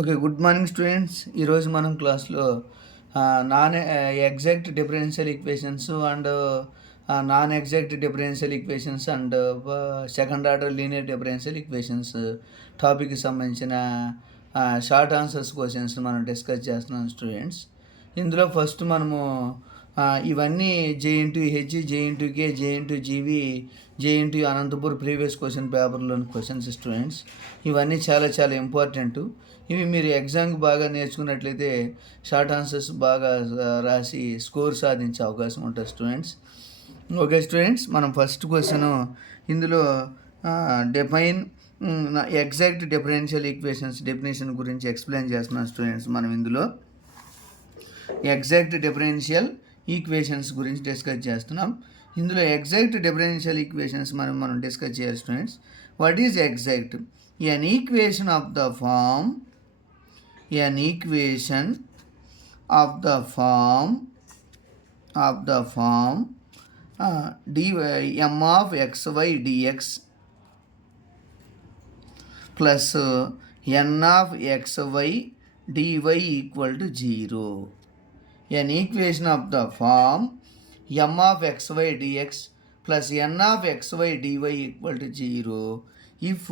Okay. Good morning students. ఈరోజు మనం క్లాస్‌లో non exact differential equations and non exact differential equations and second order linear differential equations టాపిక్‌కి సంబంధించిన short answers questions మనం discuss చేస్తున్నాం students. ఇందులో ఫస్ట్ మనము ఇవన్నీ J NTU H, J NTU K, J NTU GV, J NTU Anantapur previous question పేపర్లోని questions students. ఇవన్నీ చాలా చాలా ఇంపార్టెంట్. ఇవి మీరు ఎగ్జామ్కి బాగా నేర్చుకున్నట్లయితే షార్ట్ ఆన్సర్స్ బాగా రాసి స్కోర్ సాధించే అవకాశం ఉంటుంది స్టూడెంట్స్. ఓకే స్టూడెంట్స్, మనం ఫస్ట్ క్వశ్చన్ ఇందులో define exact differential equations definition గురించి ఎక్స్ప్లెయిన్ చేస్తున్నాం స్టూడెంట్స్. మనం ఇందులో ఎగ్జాక్ట్ డిఫరెన్షియల్ ఈక్వేషన్స్ గురించి డిస్కస్ చేస్తున్నాం. ఇందులో ఎగ్జాక్ట్ డిఫరెన్షియల్ ఈక్వేషన్స్ మనం డిస్కస్ చేయాలి students. What is exact? An equation of the form an equation of the form dy m of xy dx plus n of xy dy equal to 0. An equation of the form m of xy dx plus n of xy dy equal to 0 if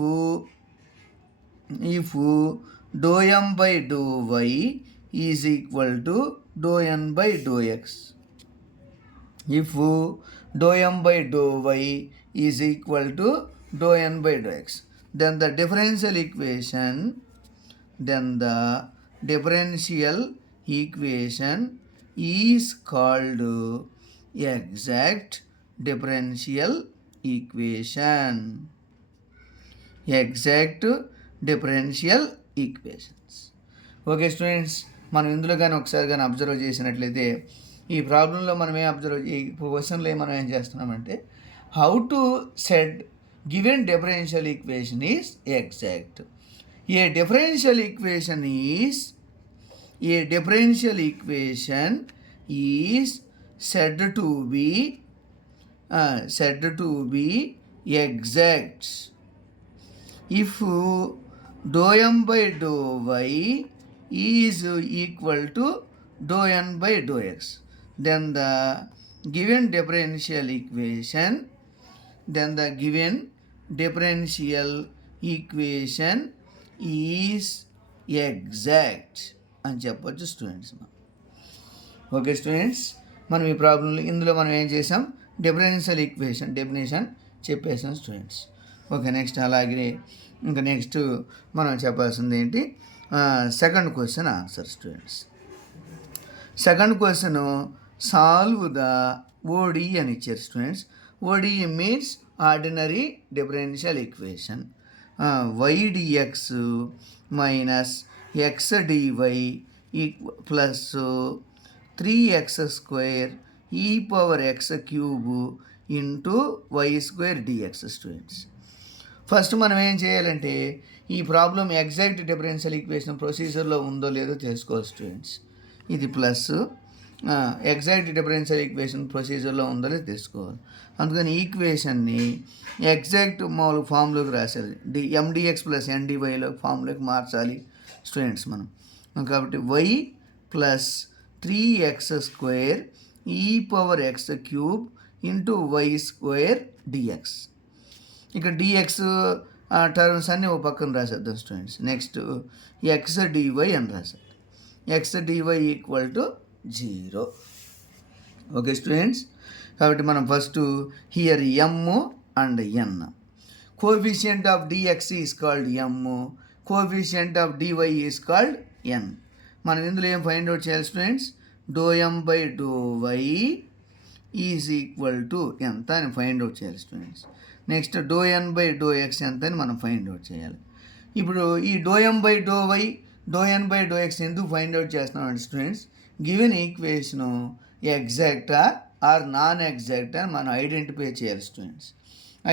dou m by dou y is equal to dou n by dou x. If dou m by dou y is equal to dou n by dou x, then the differential equation is called exact differential equation. Exact differential equations. Okay students, మనం ఇందులో కానీ ఒకసారి కానీ observe చేసినట్లయితే ఈ ప్రాబ్లంలో మనం ఈ క్వశ్చన్లో మనం ఏం చేస్తున్నామంటే how to set given differential equation is exact. A differential equation is said to be exact if dou m by dou y is equal to dou n by dou x, then the given differential equation is exact అని చెప్పొచ్చు students. Okay students, మనం ఈ ప్రాబ్లంలో ఇందులో మనం ఏం చేసాం, differential equation definition చెప్పేసాం స్టూడెంట్స్. ఓకే, నెక్స్ట్ అలాగే ఇంకా నెక్స్ట్ మనం చెప్పాల్సింది ఏంటి, second question answer students. Second question solve the OD అని ఇచ్చారు students. OD means ordinary differential equation. Y dx minus x dy plus 3x square e power x cube into y square dx students. First మనం ఏం చేయాలంటే ఈ problem exact differential equation ప్రొసీజర్లో ఉందో లేదో తెలుసుకోవాలి స్టూడెంట్స్. ఇది ప్లస్ ఎగ్జాక్ట్ డిఫరెన్షియల్ ఈక్వేషన్ ప్రొసీజర్లో ఉందో లేదో తెలుసుకోవాలి. అందుకని ఈక్వేషన్ని ఎగ్జాక్ట్ మామూలు ఫామ్లోకి రాసేది ఎండిఎక్స్ ప్లస్ ఎన్డివైలో ఫామ్లోకి మార్చాలి స్టూడెంట్స్ మనం. కాబట్టి y plus 3x square e power x cube into y square dx. ఇక డిఎక్స్ టర్మ్స్ అన్నీ ఒక పక్కన రాసేద్దాం స్టూడెంట్స్. నెక్స్ట్ ఎక్స్ డివై అని రాసేద్దాం. X dy equal to 0. Okay students, కాబట్టి మనం first here M and N. Coefficient of dx is called M, coefficient of dy is called N. మనం ఇందులో ఏం ఫైండ్ అవుట్ చేయాలి students, do M by do y is equal to ఎంత అని find out చేయాలి students. Next do N by do x ఎంత అని మనం ఫైండ్ అవుట్ చేయాలి. ఇప్పుడు ఈ do M by do y, do N by do x ఎందుకు ఫైండ్ అవుట్ చేస్తున్నామంటే స్టూడెంట్స్, గివెన్ ఈక్వేషను ఎగ్జాక్టా ఆర్ నాన్ ఎగ్జాక్ట్ అని మనం ఐడెంటిఫై చేయాలి స్టూడెంట్స్.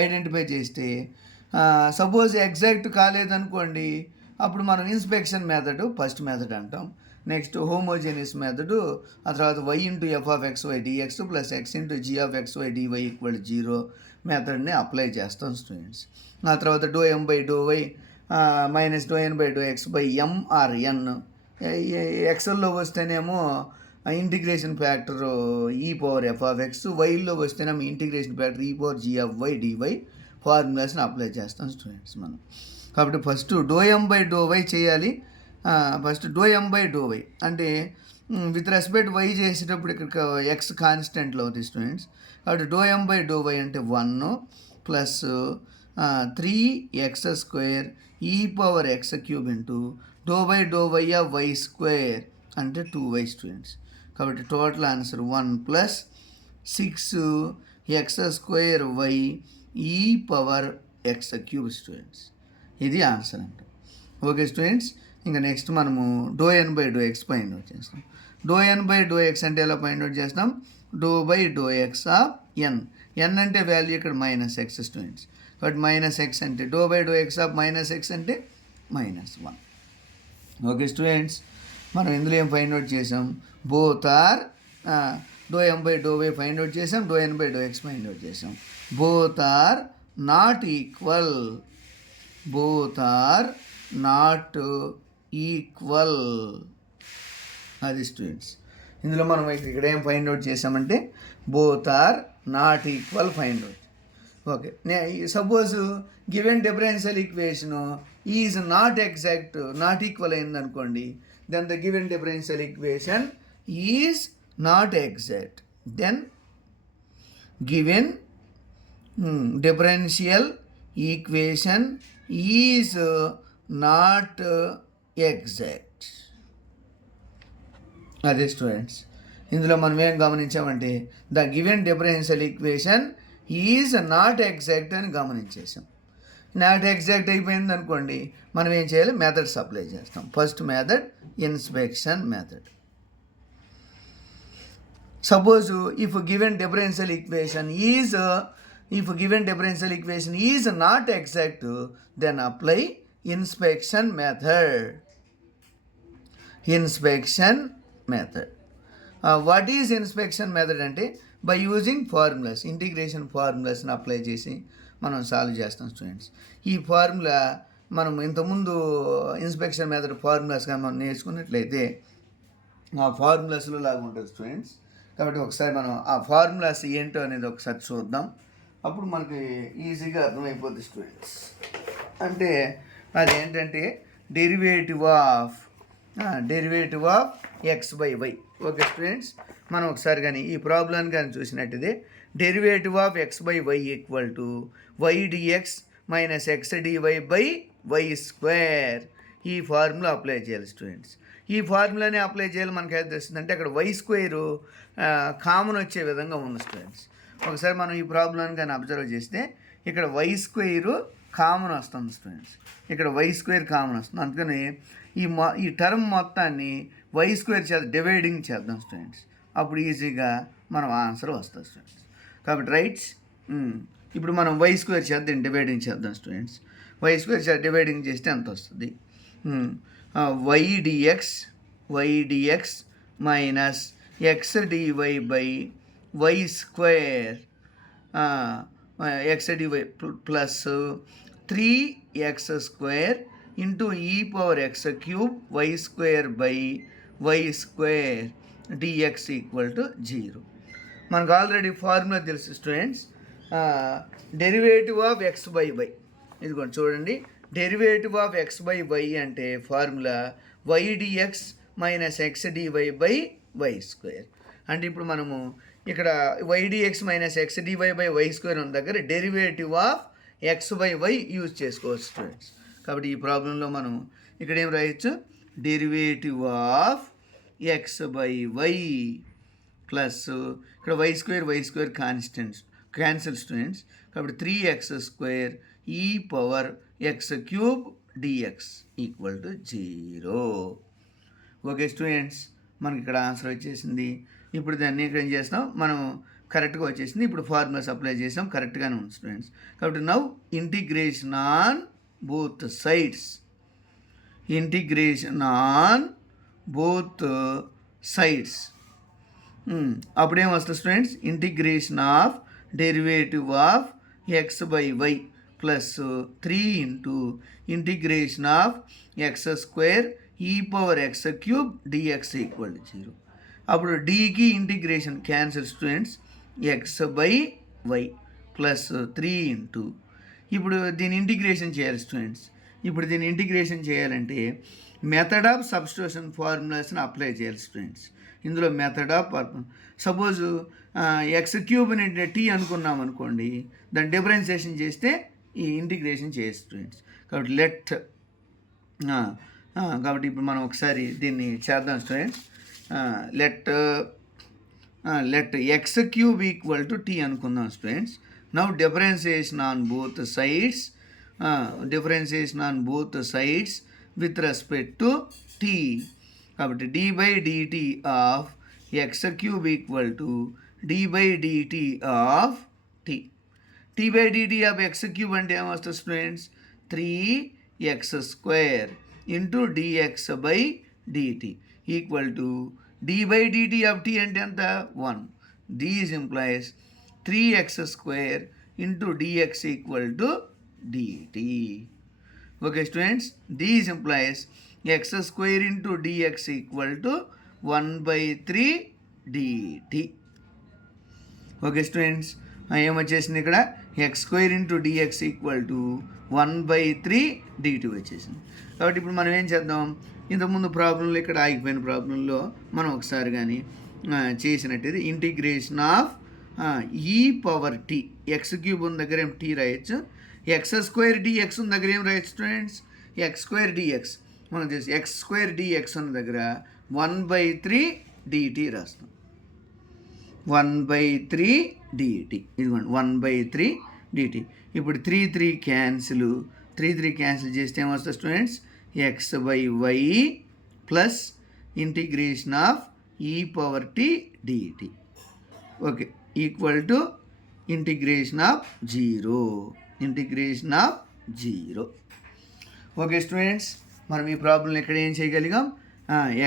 ఐడెంటిఫై చేస్తే సపోజ్ ఎగ్జాక్ట్ కాలేదనుకోండి, అప్పుడు మనం ఇన్స్పెక్షన్ మెథడ్ ఫస్ట్ మెథడ్ అంటాం. నెక్స్ట్ హోమోజీనియస్ మెథడు, ఆ తర్వాత y into f of x y dx plus x into g of x y dy equal 0 మెథడ్ని అప్లై చేస్తాం స్టూడెంట్స్. ఆ తర్వాత do M by do y minus do N by do x by M or N. ఎక్స్ఎల్లో వస్తేనేమో integration factor e power f of x, వైలో వస్తేనేమో integration factor e power g of y dy ఫార్ములాస్ని apply చేస్తాం students మనం. కాబట్టి first do M by do y చేయాలి. First do M by do y అంటే విత్ రెస్పెక్ట్ వై చేసేటప్పుడు ఇక్కడ ఎక్స్ కాన్స్టెంట్లో అవుతుంది స్టూడెంట్స్. కాబట్టి do M by do y అంటే 1 plus 3x² e power x cube into do by do y of y square అంటే 2y students. కాబట్టి total answer 1 plus 6x² y e power x cube students. ఇది answer అంట. Okay students, ఇంకా next మనము do N by do x find out చేస్తాం. Do N by do x అంటే ఎలా find out చేస్తాం? Do by do x of N. N అంటే value ఇక్కడ మైనస్ ఎక్స్ స్టూడెంట్స్. కాబట్టి మైనస్ ఎక్స్ అంటే do by do x of minus x అంటే -1. Okay students, మనం ఇందులో ఏం ఫైండ్ అవుట్ చేసాం? Both are do M by do y find out చేసాం, do N by do x find out చేసాం. Both are not equal. Both are not equal. అది students. ఇందులో మనం ఇక్కడ ఏం ఫైండ్ అవుట్ చేసామంటే both are not equal find out. Okay, suppose given differential equation is not exact, not equal అయిందనుకోండి, then the given differential equation is not exact. Then given differential equation is not exact. అదే students, ఇందులో మనం ఏం గమనించామంటే the given differential equation is not exact అని గమనించేసాం. Not exact అయిపోయింది అనుకోండి, మనం ఏం చేయాలి? మెథడ్స్ అప్లై చేస్తాం. First method inspection method. Suppose if given differential equation is not exact, then apply inspection method. Inspection method. What is inspection method అంటే by using formulas, integration ఫార్ములాస్ని అప్లై చేసి మనం సాల్వ్ చేస్తాం స్టూడెంట్స్. ఈ formula మనం ఇంతకుముందు inspection method ఫార్ములాస్గా మనం నేర్చుకున్నట్లయితే ఆ ఫార్ములాస్లో లాగా ఉంటుంది స్టూడెంట్స్. కాబట్టి ఒకసారి మనం ఆ ఫార్ములాస్ ఏంటో అనేది ఒకసారి చూద్దాం. అప్పుడు మనకి ఈజీగా అర్థమైపోతుంది స్టూడెంట్స్. అంటే అదేంటంటే derivative of x by y. Okay students, మనం ఒకసారి కానీ ఈ ప్రాబ్లం కానీ చూసినట్టుదే derivative of x by y equal to y dx minus x dy by y square. ఈ ఫార్ములా అప్లై చేయాలి స్టూడెంట్స్. ఈ ఫార్ములాని అప్లై చేయాలి. మనకి ఏది తెస్తుందంటే అక్కడ వై స్క్వేరు కామన్ వచ్చే విధంగా ఉంది స్టూడెంట్స్. ఒకసారి మనం ఈ ప్రాబ్లం కానీ అబ్జర్వ్ చేస్తే ఇక్కడ వై స్క్వేరు కామన్ వస్తుంది స్టూడెంట్స్. ఇక్కడ వై స్క్వేర్ కామన్ వస్తుంది. అందుకని ఈ టర్మ్ మొత్తాన్ని వై స్క్వేర్ డివైడింగ్ చేద్దాం స్టూడెంట్స్. అప్పుడు ఈజీగా మనం ఆన్సర్ వస్తుంది స్టూడెంట్స్. కాబట్టి రైట్స్, ఇప్పుడు మనం వై స్క్వేర్ డివైడింగ్ చేద్దాం స్టూడెంట్స్. వై స్క్వేర్ డివైడింగ్ చేస్తే ఎంత వస్తుంది? Y dx minus x dy by y square x dy plus 3x² into e power x cube y square by y square dx equal to 0. మనకు already formula తెలుసు students. Derivative of x by y, ఇదిగోండి చూడండి. Derivative of x by y అంటే formula y dx minus x dy by y square. అంటే ఇప్పుడు మనము ఇక్కడ y dx minus x dy by y square ఉన్న దగ్గర derivative of x by y use చేసుకోవచ్చు స్టూడెంట్స్. కాబట్టి ఈ ప్రాబ్లంలో మనం ఇక్కడ ఏం రాయొచ్చు? Derivative of x by y plus ఇక్కడ వై స్క్వేర్ క్యాన్సిల్ స్టూడెంట్స్. కాబట్టి 3x² e power x cube dx equal to 0. Okay students, మనకి ఇక్కడ ఆన్సర్ వచ్చేసింది. ఇప్పుడు దాన్ని ఇక్కడ ఏం చేస్తాం? మనం కరెక్ట్గా వచ్చేసింది. ఇప్పుడు ఫార్ములాస్ అప్లై చేసాం, కరెక్ట్గానే ఉంది స్టూడెంట్స్. కాబట్టి now integration on both sides. అప్పుడేం వస్తుంది students? Integration of derivative of x by y plus 3 into integration of x square e power x cube dx equal to 0. అప్పుడు డీకి integration cancel students, x by y plus 3 into, ఇప్పుడు దీని integration చేయాలి students. ఇప్పుడు దీన్ని integration చేయాలంటే method of substitution ఫార్ములాస్ని apply చేయాలి స్టూడెంట్స్. ఇందులో method of suppose x cube అని టీ అనుకున్నాం అనుకోండి, దాన్ని డిఫరెన్షియేషన్ చేస్తే ఈ ఇంటిగ్రేషన్ చేయాలి స్టూడెంట్స్. కాబట్టి కాబట్టి ఇప్పుడు మనం ఒకసారి దీన్ని చేద్దాం students. Let x cube equal to t అనుకుందాం students. Now differentiation on both sides with respect to t. కాబట్టి dy dt of x cube equal to dy dt of t. T by dt of x cube అంటే ఏమొస్తుంది students, 3x² into dx by dt equal to dy dt of t అంటే ఎంత, 1. This implies 3x² into dx equal to dt. Okay students, this implies x² into dx equal to 1/3 dt. Okay students, ఏమొచ్చేసింది ఇక్కడ x² into dx equal to 1/3 dt వచ్చేసింది. కాబట్టి ఇప్పుడు మనం ఏం చేద్దాం, ఇంతకుముందు ప్రాబ్లంలో ఇక్కడ ఆగిపోయిన ప్రాబ్లంలో మనం ఒకసారి కానీ చేసినట్టయితే integration of e power t, X cube ఉన్న దగ్గర ఏం టీ రాయొచ్చు, x² dx ఉన్న దగ్గర ఏం రాయొచ్చు స్టూడెంట్స్, x² dx. మనం చేసి x² dx ఉన్న దగ్గర 1/3 dt రాస్తాం, 1/3 dt. ఇదిగోండి 1/3 dt. ఇప్పుడు 3 క్యాన్సిల్ చేస్తే ఏమొస్తుంది students, x by y plus integration of e power t dt. Okay, equal to integration of 0. Okay students, మనం ఈ ప్రాబ్లం ఇక్కడ ఏం చేయగలిగాం,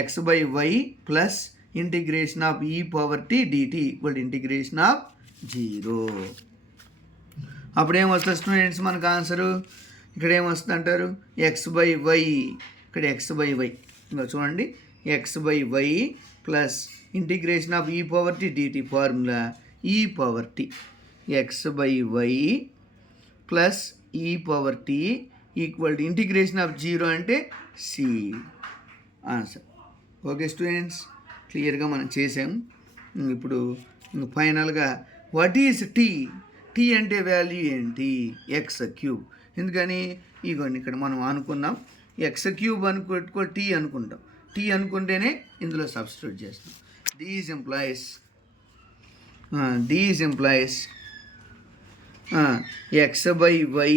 x by y plus integration of e power t dt equal to integration of 0. అప్పుడు ఏమొస్తుంది students మనకు answer, ఇక్కడ ఏమొస్తుంది అంటారు, ఎక్స్ బై వై, ఇక్కడ ఎక్స్ బై వై ఇంకా చూడండి, x by y plus integration of e power t dt formula e power t, x by y plus e power t equal to integration of 0 అంటే C answer. Okay students, క్లియర్గా మనం చేసాం. ఇప్పుడు ఫైనల్గా what is T, T అంటే value ఏంటి, x cube. ఎందుకని ఇగోండి ఇక్కడ మనం అనుకున్నాం ఎక్స్ క్యూబ్ అనుకో టీ అనుకుంటాం, టీ అనుకుంటేనే ఇందులో సబ్స్టిట్యూట్ చేస్తాం. These implies x by y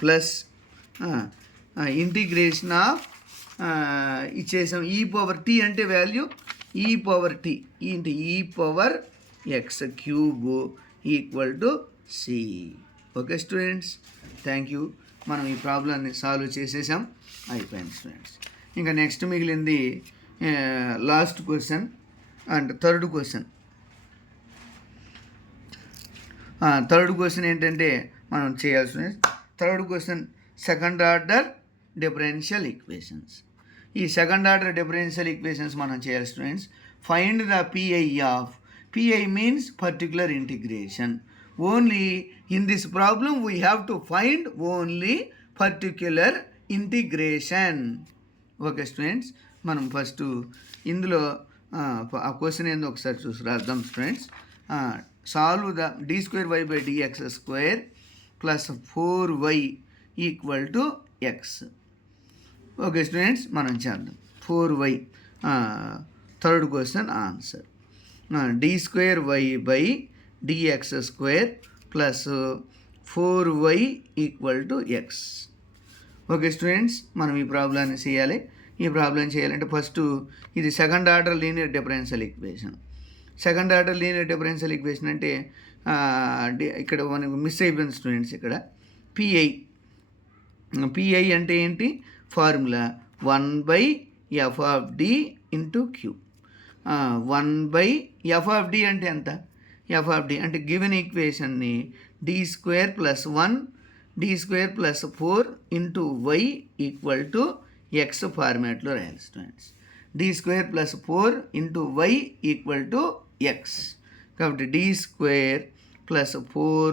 plus integration of ఇచ్చేసాం ఈ పవర్ టీ అంటే value e power T into e power x cube equal to C. Okay students, thank you. మనం ఈ ప్రాబ్లమ్ని సాల్వ్ చేసేసాం, అయిపోయింది స్టూడెంట్స్. ఇంకా నెక్స్ట్ మిగిలింది last question and third question ఏంటంటే మనం చేయాల్సిన third question second order differential equations. ఈ సెకండ్ ఆర్డర్ డిఫరెన్షియల్ ఈక్వేషన్స్ మనం చేయాలి students. Find the pi of, pi means particular integration. Only in this problem we have to find only particular integration. Okay students, మనం first ఇందులో ఆ question ఏందో ఒకసారి చూసి రాద్దాం students. Solve the d² y / dx² plus 4y equal to X. Okay students, మనం చేద్దాం. 4y third question answer d² y / dx² plus 4y equal to X. Okay students, మనం ఈ ప్రాబ్లాన్ని చేయాలి. ఈ ప్రాబ్లం చేయాలంటే ఫస్ట్ ఇది second order linear differential equation. Second order linear differential equation అంటే ఇక్కడ మనకు మిస్ అయిపోయింది స్టూడెంట్స్. ఇక్కడ పిఐ అంటే ఏంటి, ఫార్ములా 1/f(d) × q. 1/f(d) అంటే ఎంత, ఎఫ్ ఆఫ్ డి అంటే గివెన్ ఈక్వేషన్ని d square plus 1 d square plus 4 into y equal to x ఫార్మాట్లో రాయాలి students. D square plus 4 into y equal to x. కాబట్టి d square plus 4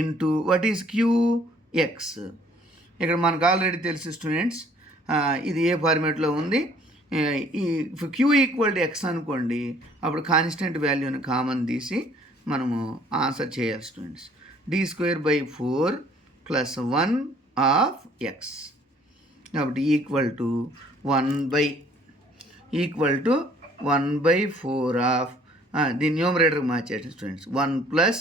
into what is q x. ఇక్కడ మనకు already తెలుసు students, ఇది ఏ ఫార్మేట్లో ఉంది. ఈ క్యూ ఈక్వల్ టు ఎక్స్ అనుకోండి, అప్పుడు కాన్స్టెంట్ వాల్యూని కామన్ తీసి మనము ఆన్సర్ చేయాలి students. D square by 4 plus 1 of x. కాబట్టి ఈక్వల్ టు 1/4 ఆఫ్ దీని న్యూమరేటర్కి మార్చేయండి students. 1 plus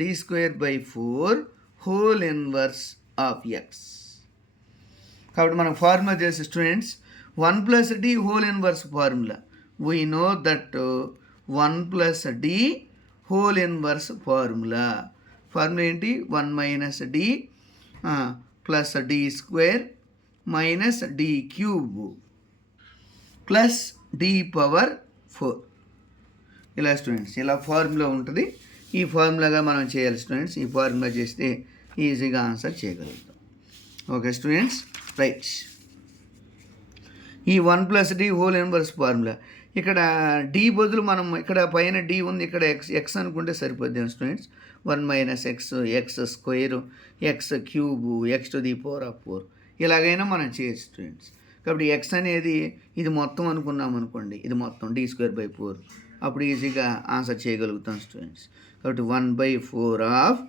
d square by 4 whole inverse of x. కాబట్టి మనం ఫార్ములా చేసే students 1 plus D whole inverse formula. We know that 1 plus D whole inverse formula ఏంటి? 1 minus d plus d square minus d cube plus D power 4. ఇలా students, ఇలా formula ఉంటుంది. ఈ ఫార్ములాగా మనం చేయాలి స్టూడెంట్స్. ఈ ఫార్ములా చేస్తే ఈజీగా ఆన్సర్ చేయగలుగుతాం. Okay students, right. ఈ 1 plus D whole inverse formula, ఇక్కడ డి బదులు మనం ఇక్కడ పైన డి ఉంది, ఇక్కడ ఎక్స్ అనుకుంటే సరిపోద్ది students. 1 minus X square X cube X to the power of 4 ఇలాగైనా మనం చేయొచ్చు స్టూడెంట్స్. కాబట్టి ఎక్స్ అనేది ఇది మొత్తం అనుకున్నాం అనుకోండి, ఇది మొత్తం డి స్క్వేర్ బై 4, అప్పుడు ఈజీగా ఆన్సర్ చేయగలుగుతాం స్టూడెంట్స్. కాబట్టి 1/4 ఆఫ్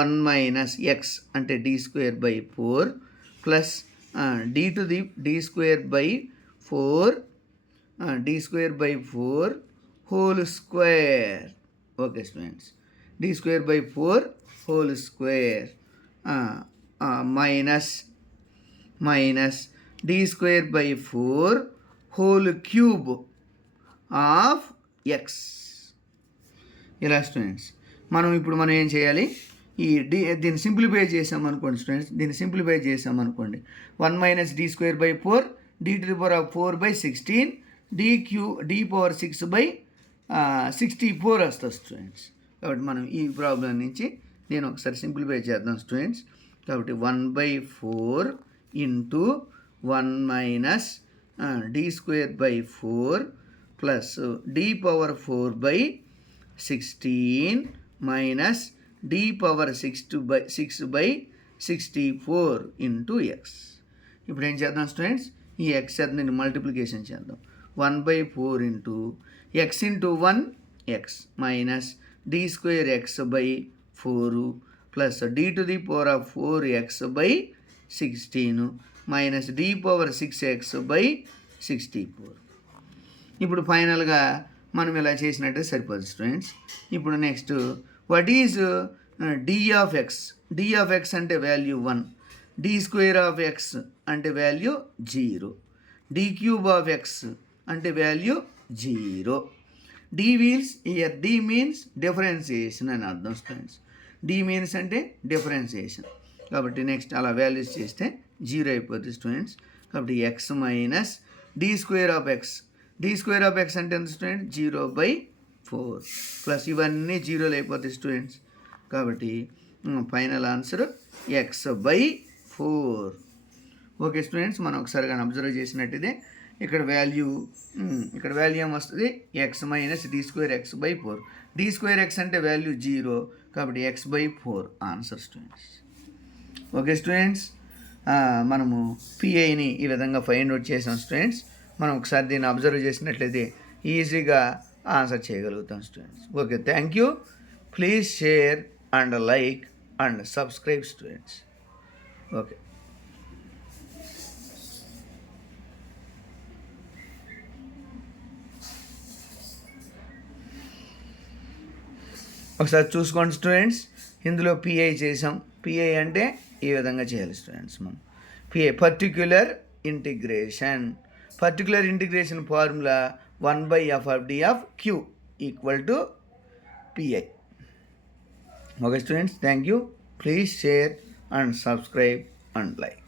1 మైనస్ ఎక్స్ అంటే D square by 4 plus D to the D square by 4 whole square. Okay students, D square by 4 whole square minus D square by 4 whole cube of x. ఇలా students, మనం ఏం చేయాలి? ఈ దీన్ని simplify చేసామనుకోండి students, 1 minus D square by 4 D to the power of 4/16 D power 6/64 వస్తుంది students. కాబట్టి మనం ఈ ప్రాబ్లం నుంచి నేను ఒకసారి సింప్లిఫై చేద్దాం స్టూడెంట్స్. కాబట్టి 1/4 into 1 minus D square by 4 plus D power 4/16 minus D power 6/64 into x. ఇప్పుడు ఏం చేద్దాం స్టూడెంట్స్, ఈ ఎక్స్ నేను మల్టిప్లికేషన్ చేద్దాం. 1/4 into x into 1 x minus D square x by 4 plus D to the power of 4x/16 minus D power 6x/64. ఇప్పుడు ఫైనల్గా మనం ఇలా చేసినట్టే సరిపోదు స్టూడెంట్స్. ఇప్పుడు next what is d of x. D of x అంటే value 1, d square of x అంటే value 0, d cube of x అంటే వాల్యూ 0. డి మీన్స్ డిఫరెన్సియేషన్ అని అర్థం స్టూడెంట్స్. డి మీన్స్ అంటే డిఫరెన్సియేషన్. కాబట్టి నెక్స్ట్ అలా వాల్యూస్ చేస్తే 0 అయిపోతుంది స్టూడెంట్స్. కాబట్టి x minus D square of x. D square of x అంటే ఎంత స్టూడెంట్? 0/4 ప్లస్ ఇవన్నీ 0లు అయిపోతాయి స్టూడెంట్స్. కాబట్టి final answer x/4. Okay students, మనం ఒకసారి కానీ అబ్జర్వ్ చేసినట్టయితే ఇక్కడ వాల్యూ ఏమొస్తుంది? X minus D square x/4. D square x అంటే వాల్యూ 0, కాబట్టి x/4 answer students. Okay students, మనము పిఐని ఈ విధంగా ఫైండ్ అవుట్ చేసాం స్టూడెంట్స్. మనం ఒకసారి దీన్ని అబ్జర్వ్ చేసినట్లయితే ఈజీగా ఆన్సర్ చేయగలుగుతాం students. Okay, thank you. Please share and like and subscribe students. Okay. ఒకసారి చూసుకోండి స్టూడెంట్స్, ఇందులో పిఐ చేసాం. పిఐ అంటే ఈ విధంగా చేయాలి స్టూడెంట్స్. మనం pi particular integration formula 1/f of d of q equal to PI. Okay students, thank you. Please share and subscribe and like.